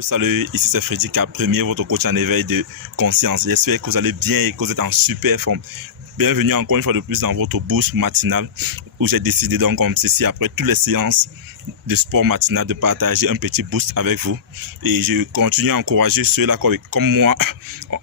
Salut, ici c'est Freddy Cap Premier, votre coach en éveil de conscience. J'espère que vous allez bien et que vous êtes en super forme. Bienvenue encore une fois de plus dans votre boost matinale où j'ai décidé donc comme ceci, après toutes les séances de sport matinal, de partager un petit boost avec vous. Et je continue à encourager ceux-là comme moi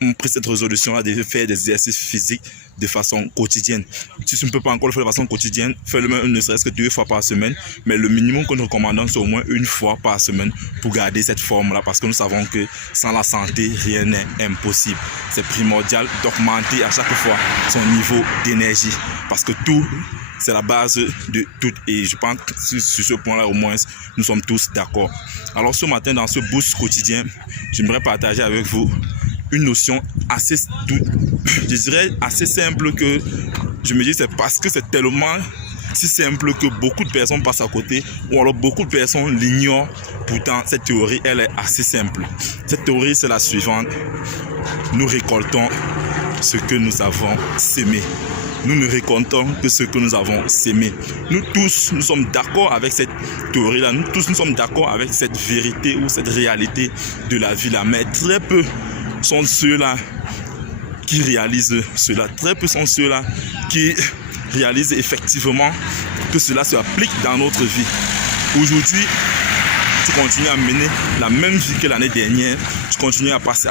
ont pris cette résolution-là de faire des exercices physiques de façon quotidienne. Si tu ne peux pas encore le faire de façon quotidienne, fais-le ne serait-ce que 2 fois par semaine. Mais le minimum que nous recommandons, c'est au moins 1 fois par semaine pour garder cette forme-là. Parce que nous savons que sans la santé, rien n'est impossible. C'est primordial d'augmenter à chaque fois son niveau d'énergie. Parce que tout, c'est la base de tout. Et je pense que sur ce point-là, au moins, nous sommes tous d'accord. Alors ce matin, dans ce boost quotidien, j'aimerais partager avec vous une notion assez, je dirais, assez simple que je me dis c'est parce que c'est tellement si simple que beaucoup de personnes passent à côté ou alors beaucoup de personnes l'ignorent. Pourtant, cette théorie, elle est assez simple. Cette théorie, c'est la suivante. Nous récoltons ce que nous avons sémé. Nous ne récoltons que ce que nous avons sémé. Nous tous, nous sommes d'accord avec cette théorie-là. Nous tous, nous sommes d'accord avec cette vérité ou cette réalité de la vie-là. Mais très peu sont ceux-là qui réalisent cela. Très peu sont ceux-là qui réalisent effectivement que cela se applique dans notre vie. Aujourd'hui, tu continues à mener la même vie que l'année dernière. Tu continues à passer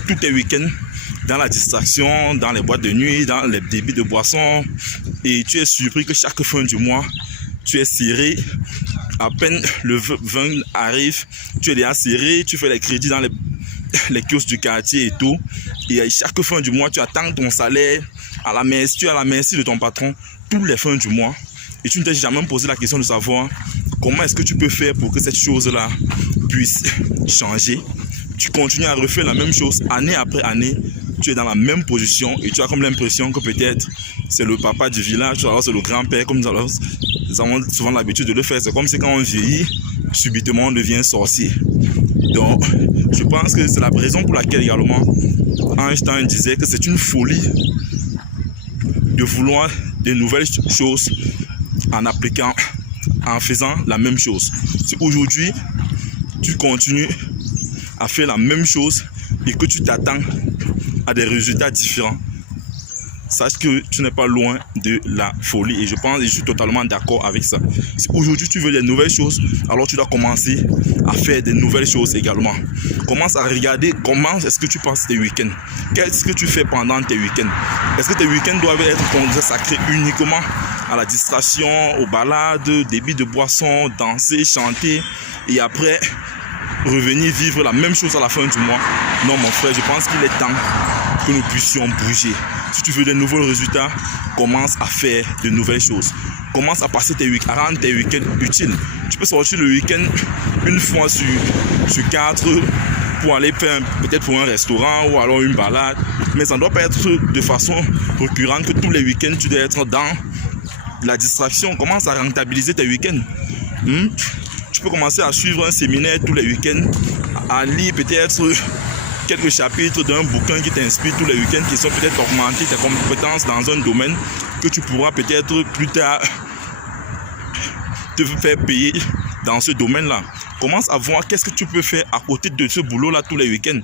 tous tes week-ends dans la distraction, dans les boîtes de nuit, dans les débits de boissons. Et tu es surpris que chaque fin du mois, tu es serré. À peine le 20 arrive, tu es déjà serré, tu fais les crédits dans les kiosques du quartier et tout. Et à chaque fin du mois, tu attends ton salaire tu es à la merci de ton patron tous les fins du mois. Et tu ne t'es jamais posé la question de savoir comment est-ce que tu peux faire pour que cette chose-là puisse changer. Tu continues à refaire la même chose année après année. Tu es dans la même position et tu as comme l'impression que peut-être c'est le papa du village, alors c'est le grand-père, comme nous avons souvent l'habitude de le faire. C'est comme si quand on vieillit, subitement on devient sorcier. Donc, je pense que c'est la raison pour laquelle également Einstein disait que c'est une folie de vouloir de nouvelles choses en faisant la même chose. Si aujourd'hui, tu continues à faire la même chose et que tu t'attends à des résultats différents, sache que tu n'es pas loin de la folie. Et je pense, et je suis totalement d'accord avec ça. Si aujourd'hui tu veux des nouvelles choses, alors tu dois commencer à faire des nouvelles choses également. Commence à regarder comment est-ce que tu passes tes week-ends. Qu'est-ce que tu fais pendant tes week-ends? Est-ce que tes week-ends doivent être consacrés uniquement à la distraction, aux balades, débit de boissons, danser, chanter et après revenir vivre la même chose à la fin du mois? Non mon frère, je pense qu'il est temps que nous puissions bouger. Si tu veux de nouveaux résultats, commence à faire de nouvelles choses. Commence à passer tes week-ends, à rendre tes week-ends utiles. Tu peux sortir le week-end une fois sur 4 pour aller faire peut-être pour un restaurant ou alors une balade. Mais ça ne doit pas être de façon récurrente que tous les week-ends tu dois être dans la distraction. Commence à rentabiliser tes week-ends. Tu peux commencer à suivre un séminaire tous les week-ends, à lire peut-être quelques chapitres d'un bouquin qui t'inspire tous les week-ends, qui sont peut-être augmenter tes compétences dans un domaine que tu pourras peut-être plus tard te faire payer dans ce domaine-là. Commence à voir qu'est-ce que tu peux faire à côté de ce boulot-là tous les week-ends.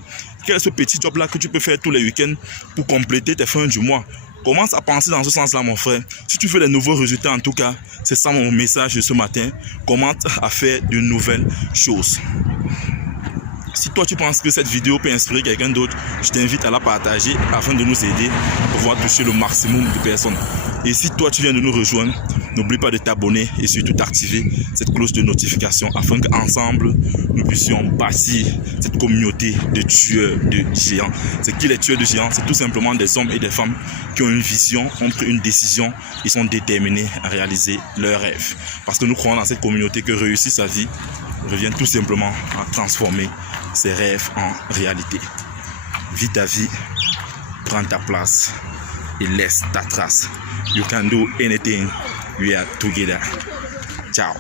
Quel est ce petit job-là que tu peux faire tous les week-ends pour compléter tes fins du mois. Commence à penser dans ce sens-là, mon frère. Si tu veux des nouveaux résultats, en tout cas, c'est ça mon message de ce matin. Commence à faire de nouvelles choses. Si toi tu penses que cette vidéo peut inspirer quelqu'un d'autre, je t'invite à la partager afin de nous aider à pouvoir toucher le maximum de personnes. Et si toi tu viens de nous rejoindre, n'oublie pas de t'abonner et surtout d'activer cette cloche de notification afin qu'ensemble nous puissions bâtir cette communauté de tueurs de géants. C'est qui les tueurs de géants? C'est tout simplement des hommes et des femmes qui ont une vision, ont pris une décision et sont déterminés à réaliser leurs rêves. Parce que nous croyons dans cette communauté que réussir sa vie revient tout simplement à transformer ses rêves en réalité. Vis ta vie, prends ta place et laisse ta trace. You can do anything. We are together. Ciao.